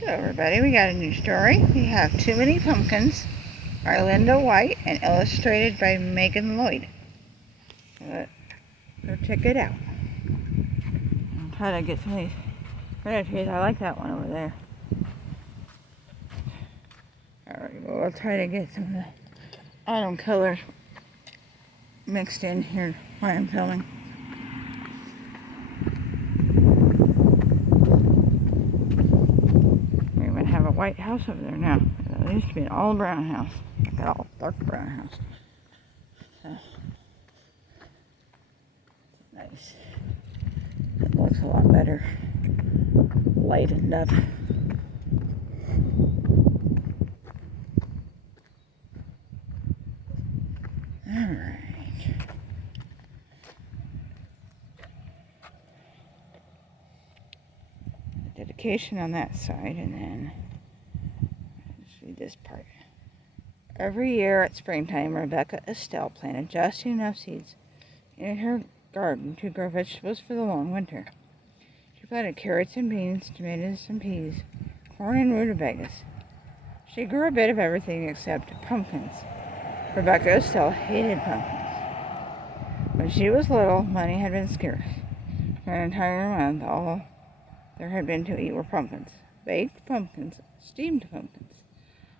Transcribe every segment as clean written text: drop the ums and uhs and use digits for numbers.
Hello everybody, we got a new story. We have Too Many Pumpkins by Linda White and illustrated by Megan Lloyd. Let's go check it out. I'll try to get some of these red trees. I like that one over there. Alright, well we'll try to get some of the autumn colors mixed in here while I'm filming. We even have a white house over there now. It used to be an all brown house, like an all dark brown house. So, nice. It looks a lot better lightened up. Alright. Dedication on that side, and then let's read this part. Every year at springtime, Rebecca Estelle planted just enough seeds in her garden to grow vegetables for the long winter. She planted carrots and beans, tomatoes and peas, corn and rutabagas. She grew a bit of everything except pumpkins. Rebecca Estelle hated pumpkins. When she was little, money had been scarce. For an entire month, all there had been to eat were pumpkins. Baked pumpkins, steamed pumpkins,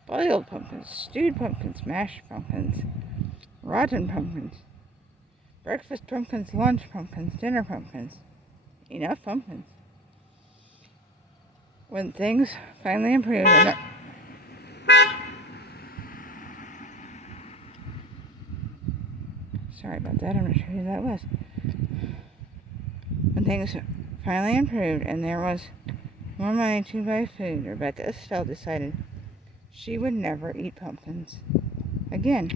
boiled pumpkins, stewed pumpkins, mashed pumpkins, rotten pumpkins, breakfast pumpkins, lunch pumpkins, dinner pumpkins. Enough pumpkins. When things finally improved, sorry about that, I'm not sure who that was. When things finally improved and there was more money to buy food, Rebecca Estelle decided she would never eat pumpkins again,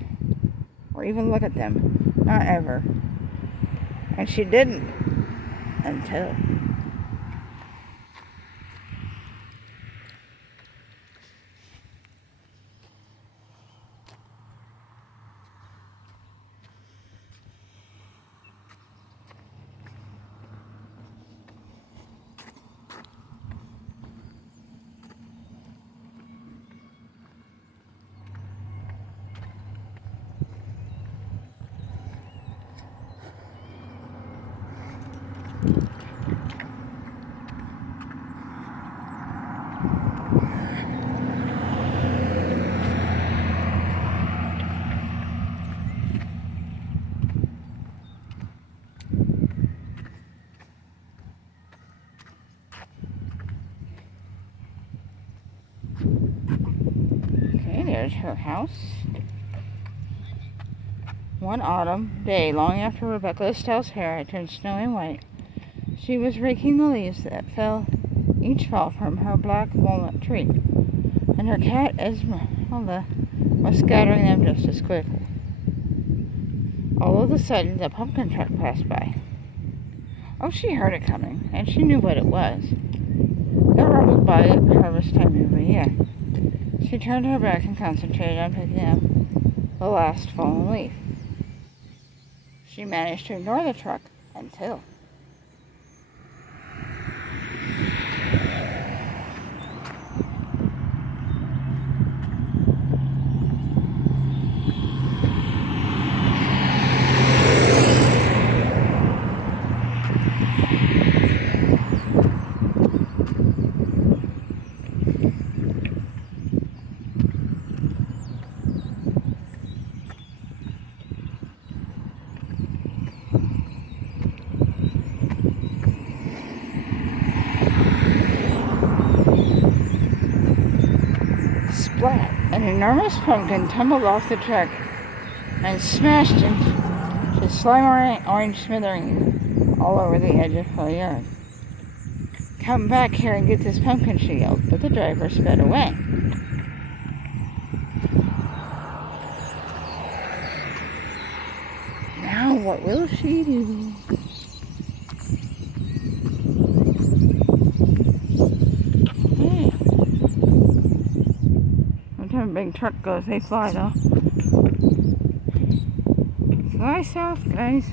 or even look at them. Not ever. And she didn't until there's her house. One autumn day, long after Rebecca Estelle's hair had turned snowy white, she was raking the leaves that fell each fall from her black walnut tree, and her cat Esmeralda was scattering them just as quickly. All of a sudden, the pumpkin truck passed by. Oh, she heard it coming, and she knew what it was. It rumbled by at harvest time every year. She turned her back and concentrated on picking up the last fallen leaf. She managed to ignore the truck until splat! An enormous pumpkin tumbled off the truck and smashed into slimy orange smithereens all over the edge of her yard. Come back here and get this pumpkin, she yelled, but the driver sped away. Now what will she do? Every time a big truck goes, they fly though. Fly south, guys.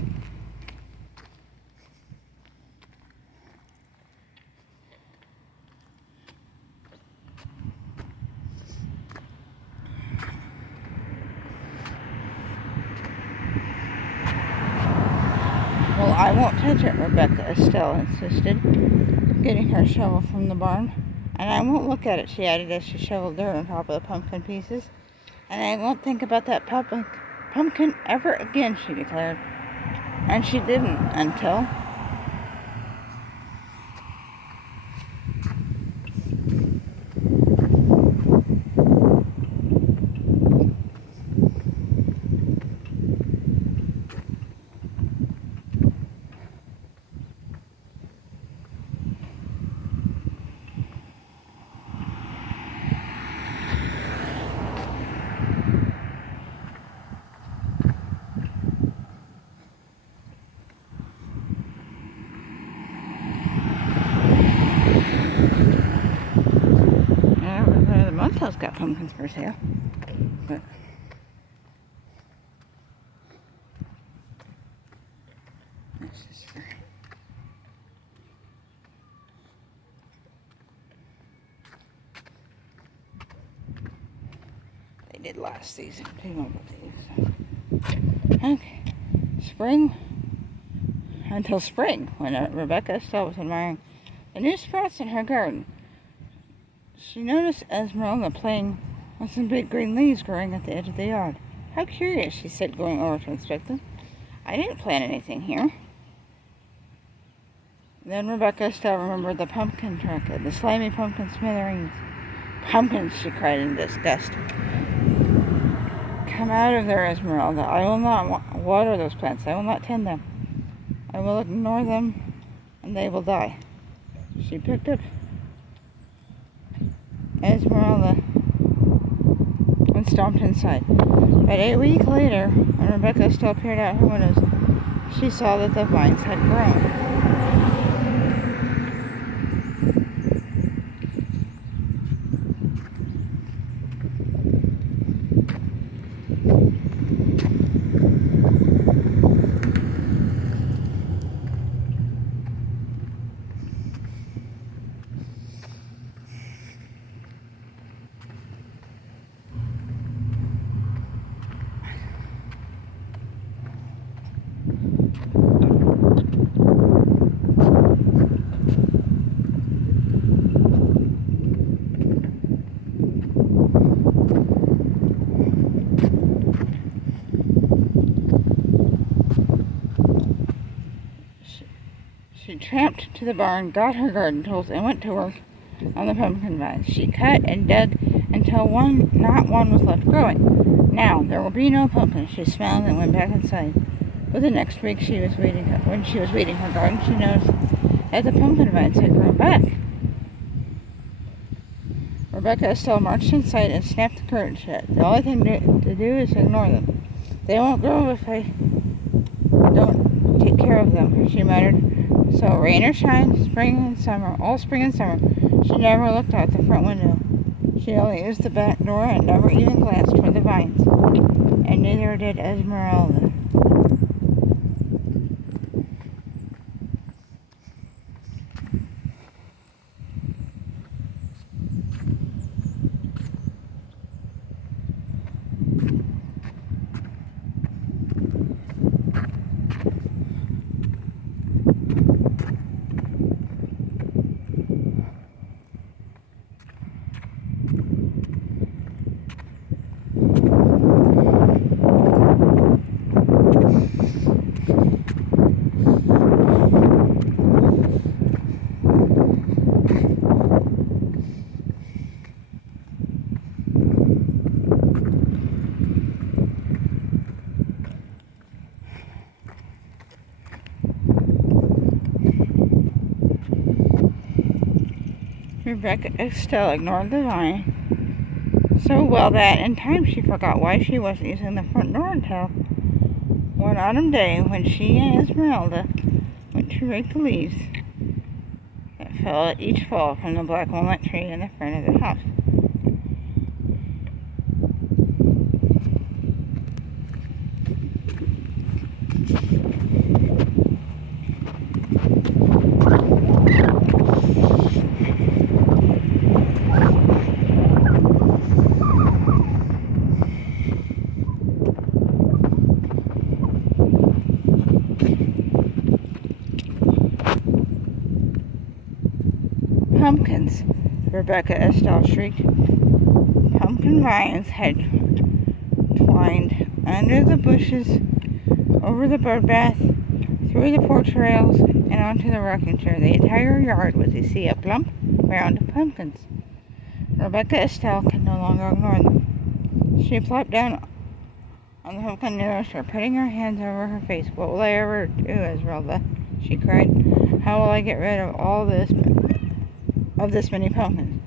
I won't touch it, Rebecca Estelle insisted, getting her shovel from the barn. And I won't look at it, she added as she shoveled dirt on top of the pumpkin pieces. And I won't think about that pumpkin ever again, she declared. And she didn't until... the motel's got pumpkins for sale. But this is for... They did last season, too, I believe. So. Okay. Spring until spring, when Rebecca Estelle was admiring the new sprouts in her garden. She noticed Esmeralda playing with some big green leaves growing at the edge of the yard. How curious, she said, going over to inspect them. I didn't plant anything here. Then Rebecca Estelle remembered the pumpkin truck, the slimy pumpkin smithereens. Pumpkins, she cried in disgust. Come out of there, Esmeralda. I will not water those plants. I will not tend them. I will ignore them, and they will die. She picked up Esmeralda and stomped inside. But a week later, when Rebecca Estelle peered out her windows, she saw that the vines had grown. She tramped to the barn, got her garden tools, and went to work on the pumpkin vines. She cut and dug until not one was left growing. Now, there will be no pumpkins, she smiled and went back inside. But the next week when she was weeding her garden, she noticed that the pumpkin vines had grown back. Rebecca Estelle marched inside and snapped the curtain shut. The only thing to do is ignore them. They won't grow if I don't take care of them, she muttered. So, rain or shine, all spring and summer, she never looked out the front window. She only used the back door and never even glanced toward the vines. And neither did Esmeralda. Rebecca Estelle ignored the vine so well that in time she forgot why she wasn't using the front door until one autumn day when she and Esmeralda went to rake the leaves that fell each fall from the black walnut tree in the front of the house. pumpkins!" Rebecca Estelle shrieked. Pumpkin vines had twined under the bushes, over the bird bath, through the porch rails, and onto the rocking chair. The entire yard was a sea of plump, round pumpkins. Rebecca Estelle could no longer ignore them. She plopped down on the pumpkin nearest her, putting her hands over her face. "What will I ever do, Esmeralda?" she cried. "How will I get rid of this many pumpkins?"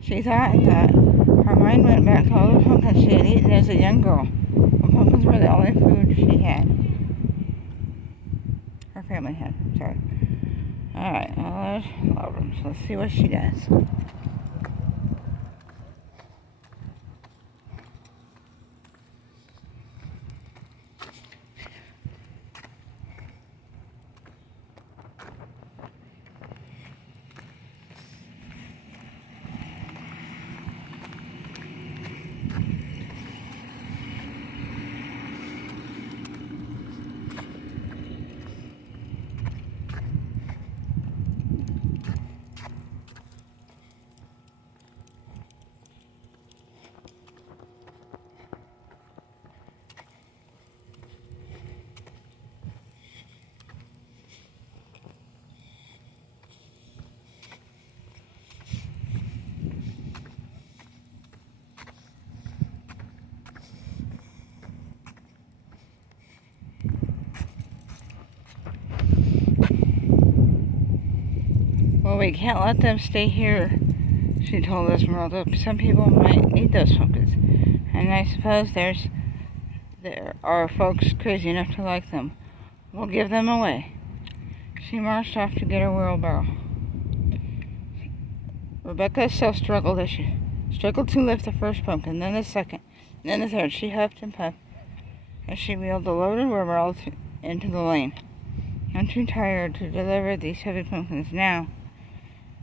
She thought and thought. Her mind went back to all the pumpkins she had eaten as a young girl, when pumpkins were the only food she had. Her family had, sorry. Alright, well, there's Logan. So let's see what she does. "Well, we can't let them stay here," she told Esmeralda. "Some people might need those pumpkins, and I suppose there are folks crazy enough to like them. We'll give them away." She marched off to get her wheelbarrow. Rebecca still struggled as she struggled to lift the first pumpkin, then the second, then the third. She huffed and puffed as she wheeled the loaded wheelbarrow into the lane. "I'm too tired to deliver these heavy pumpkins now,"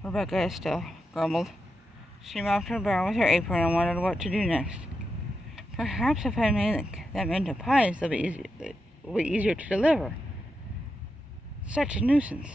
Rebecca Estelle grumbled. She mopped her brow with her apron and wondered what to do next. "Perhaps if I make them into pies, they'll be easier to deliver. Such a nuisance."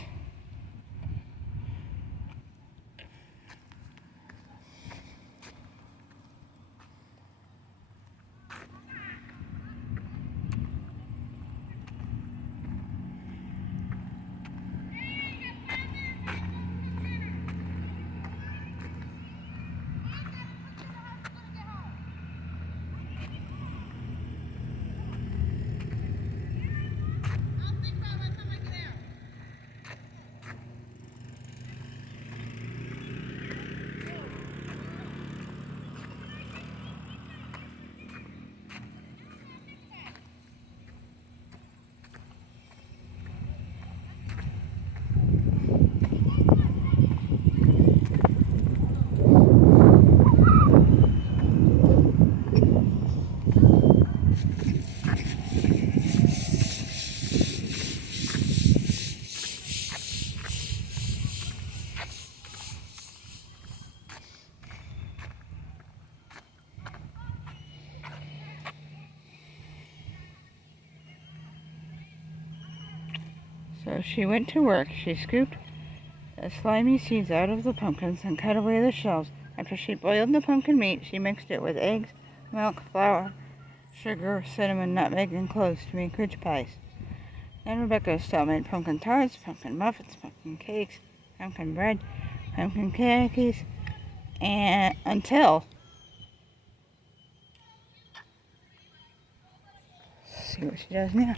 So she went to work. She scooped the slimy seeds out of the pumpkins and cut away the shells. After she boiled the pumpkin meat, she mixed it with eggs, milk, flour, sugar, cinnamon, nutmeg, and cloves to make rich pies. Then Rebecca Estelle made pumpkin tarts, pumpkin muffins, pumpkin cakes, pumpkin bread, pumpkin cookies, and until... Let's see what she does now.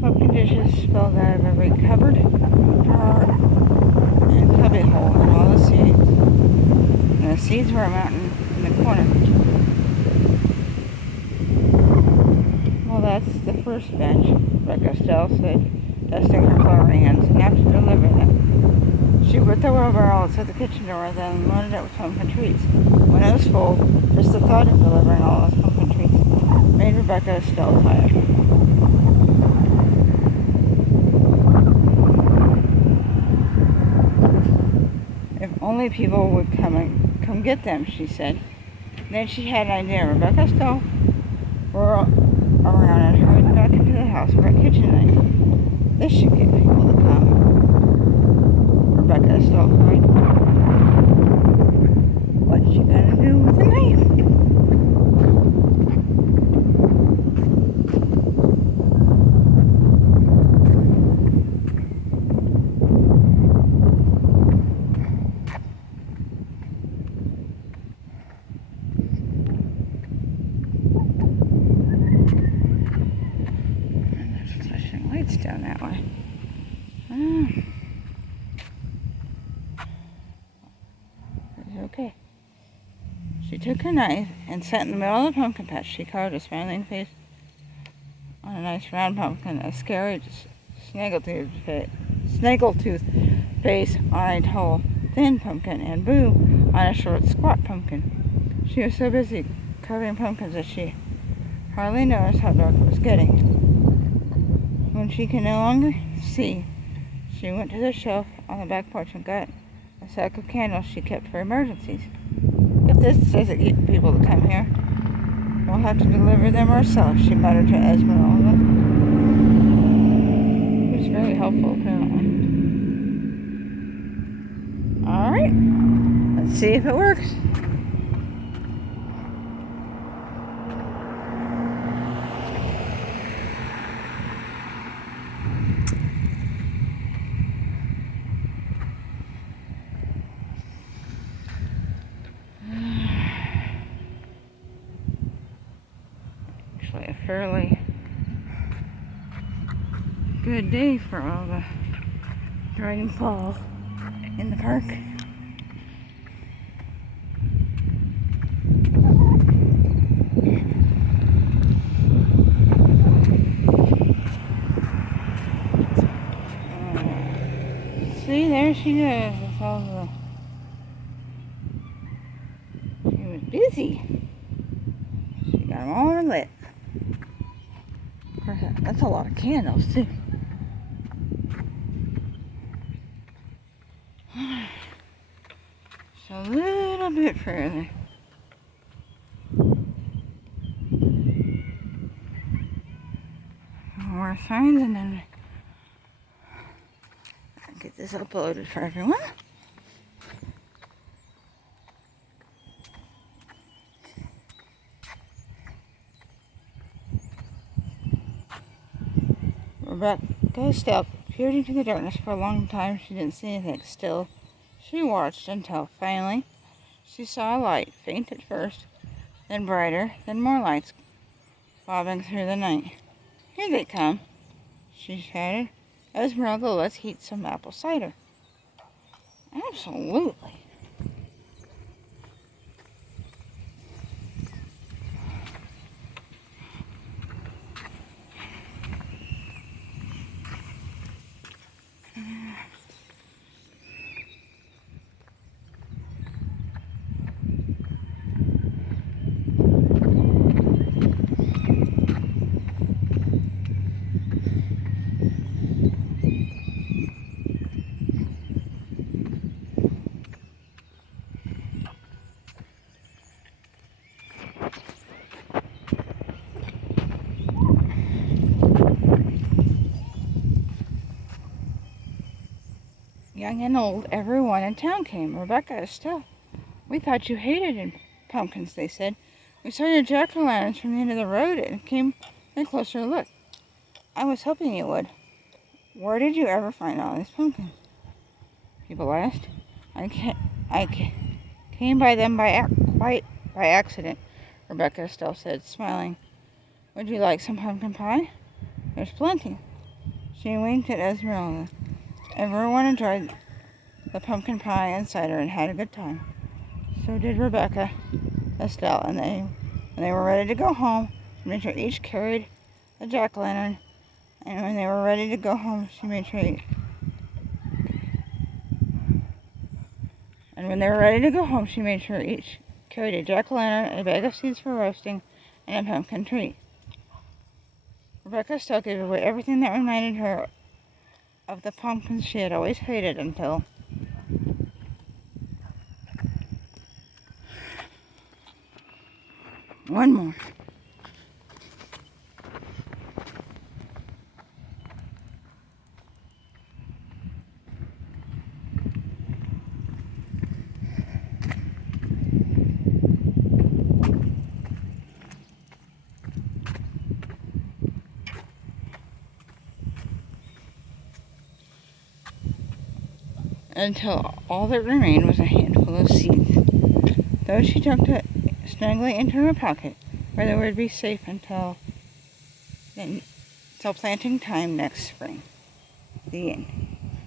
Pumpkin dishes spilled out of every cupboard, drawer, and cubby hole, and all the seeds. And the seeds were a mountain in the corner. first batch, Rebecca Estelle said, dusting her flowering hands, and after delivering them, she put the wheelbarrow outside the kitchen door, then loaded it with pumpkin treats. When it was full, just the thought of delivering all those pumpkin treats made Rebecca Estelle tired. If only people would come get them, she said. Then she had an idea. Rebecca Estelle whirled around and hurried back into the house for a kitchen knife. This should get people to come, Rebecca Estelle cried. What's she gonna do with a knife? Lights down that way. Okay. She took her knife and sat in the middle of the pumpkin patch. She carved a smiling face on a nice round pumpkin, a scary snaggletooth face on a tall, thin pumpkin, and Boo on a short, squat pumpkin. She was so busy carving pumpkins that she hardly noticed how dark it was getting. When she could no longer see, she went to the shelf on the back porch and got a sack of candles she kept for emergencies. If this doesn't get people to come here, we'll have to deliver them ourselves, she muttered to Esmeralda. It was very helpful, apparently. Alright, let's see if it works. A fairly good day for all the rainfall in the park. See, there she goes with all the... She was busy. She got them all lit. That's a lot of candles, too. Just a little bit further. More signs, and then I'll get this uploaded for everyone. Rebecca Estelle peered into the darkness for a long time. She didn't see anything. Still, she watched until finally she saw a light, faint at first, then brighter, then more lights bobbing through the night. Here they come, she shouted. Esmeralda, let's heat some apple cider. Absolutely. Young and old, everyone in town came. Rebecca Estelle, we thought you hated pumpkins, they said. We saw your jack-o'-lanterns from the end of the road and came a closer look. I was hoping you would. Where did you ever find all these pumpkins? People asked. I came by them quite by accident, Rebecca Estelle said, smiling. Would you like some pumpkin pie? There's plenty. She winked at Esmeralda. Everyone enjoyed the pumpkin pie and cider and had a good time. So did Rebecca Estelle, and when they were ready to go home, Demetra each carried the jack-o'-lantern, and when they were ready to go home, she made sure each carried a jack-o'-lantern, a bag of seeds for roasting, and a pumpkin tree. Rebecca still gave away everything that reminded her of the pumpkins she had always hated until one more. Until all that remained was a handful of seeds. Those she tucked snugly into her pocket, where they would be safe until planting time next spring. The end.